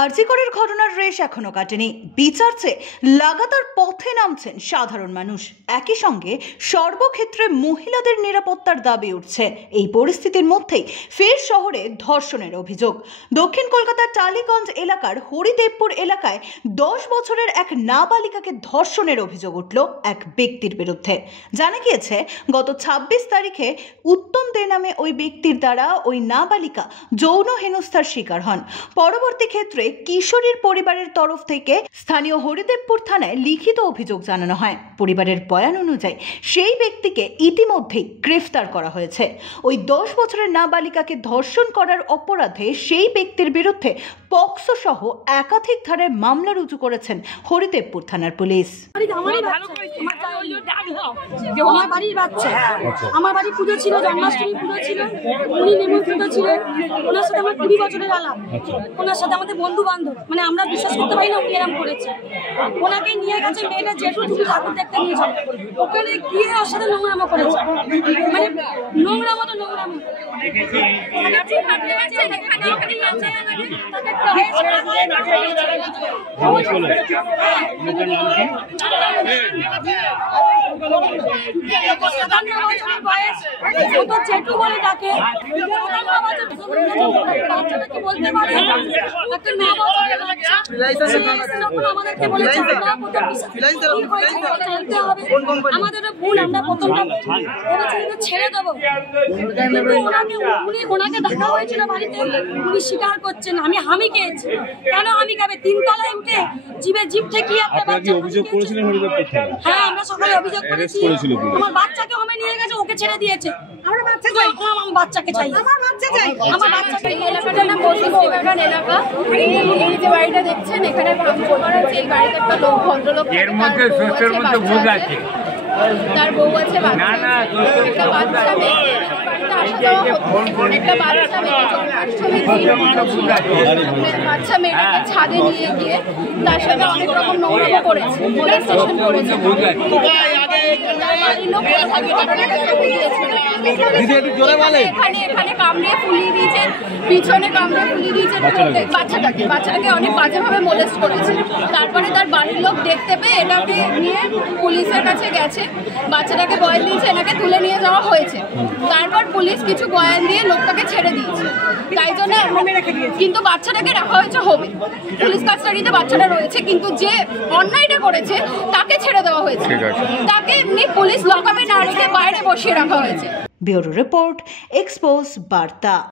আরজি করের ঘটনার রেশ এখনো কাটেনি। বিচার চেয়ে লাগাতার পথে নামছেন সাধারণ মানুষ। একই সঙ্গে সর্বক্ষেত্রে মহিলাদের নিরাপত্তার দাবি উঠছে। এই পরিস্থিতির মধ্যেই ফের শহরে ধর্ষণের অভিযোগ। দক্ষিণ কলকাতার টালিগঞ্জ এলাকার হরিদেবপুর এলাকায় 10 বছরের এক নাবালিকাকে ধর্ষণের অভিযোগ উঠল এক ব্যক্তির বিরুদ্ধে। জানা গিয়েছে গত 26 তারিখে উত্তম দে নামে ওই ব্যক্তির দ্বারা ওই নাবালিকা যৌন হেনস্থার শিকার হন। পরবর্তী ক্ষেত্রে কিশোরীর পরিবারের তরফ থেকে স্থানীয় হরিদেবপুর থানায় লিখিত অভিযোগ জানানো হয়। পরিবারের বয়ান অনুযায়ী সেই ব্যক্তিকে ইতিমধ্যেই গ্রেফতার করা হয়েছে। ওই 10 বছরের নাবালিকাকে ধর্ষণ করার অপরাধে সেই ব্যক্তির বিরুদ্ধে পক্সো সহ একাধিক ধারায় মামলা রুজু করেছেন হরিদেবপুর থানার পুলিশ। আমার বাড়ির বাচ্চা, আমার বাড়ি পুজো ছিল, জন্মাষ্টমী পুজো ছিল, উনি নিমন্ত্রিত ছিলেন। ওনার সাথে আমার 20 বছরের আলাপ, ওনার সাথে আমাদের বন্ধু বান্ধব, মানে আমরা বিশ্বাস করতে পারি না উনি এরকম করেছে। ওনাকে নিয়ে গেছে মেয়েটা জেঠু তুমি ঠাকুর দেখতে নিয়ে যাও, ওখানে গিয়ে ওর সাথে নোংরামো করেছে, মানে নোংরামো তো নোংরামো। জেঠু বলে ডাকে, বলতে পারে আমাদের ভুল, আমরা প্রথমটা ছেড়ে দেবো। ওনাকে দেখা হয়েছিল বাড়িতে, উনি স্বীকার করছেন আমি হামি খেয়েছি। কেন হামি খাবে? 3 তলায় উঠে জিভে জিভ ঠেকিয়ে অভিযোগ করেছিলেন। হ্যাঁ, আমরা সকালে অভিযোগ করেছি। আমার বাচ্চাকে আমি নিয়ে গেছে, ওকে ছেড়ে দিয়েছে। আমার বাচ্চাকে চাই, আমার বাচ্চাকে। এই এলাকাটার নাম বসিবাগান এলাকা। এই যে বাড়িটা দেখছেন এখানে কাজ আছে, এই বাড়িতে একটা লোক ভদ্রলোক, এর মধ্যে ভূত আছে, তার বউ আছে, একটা বাচ্চা মেয়ে, একটা বাচ্চা বাচ্চা মেয়েটাকে ছাদে নিয়ে গিয়ে তার সাথে অনেক রকম নোংরামো করেছে, মোলেস্টেশন করেছে। এখানে কামড়ে ফুলিয়ে দিয়েছে, পিছনে কামড়ে ফুলিয়ে দিয়েছে বাচ্চাটাকে অনেক বাজেভাবে মোলেস্ট করেছে। তারপরে তার বাড়ির লোক দেখতে পেয়ে এটাকে নিয়ে পুলিশের কাছে গেছে, বাচ্চাটাকে বয়ান দিয়েছে, এনাকে তুলে নিয়ে যাওয়া হয়েছে। তারপর পুলিশ কিছু বয়ান দিয়ে লোকটাকে ছেড়ে দিয়েছে, তাই জন্য কিন্তু বাচ্চাটাকে রাখা হয়েছে হোমে। পুলিশ কাস্টাডিতে বাচ্চাটা রয়েছে, কিন্তু যে অন্যায়টা করেছে তাকে ছেড়ে দেওয়া হয়েছে, তাকে এমনি পুলিশ লকআপে না রেখে বাইরে বসিয়ে রাখা হয়েছে। ব্যুরো রিপোর্ট, এক্সপোজ বার্তা।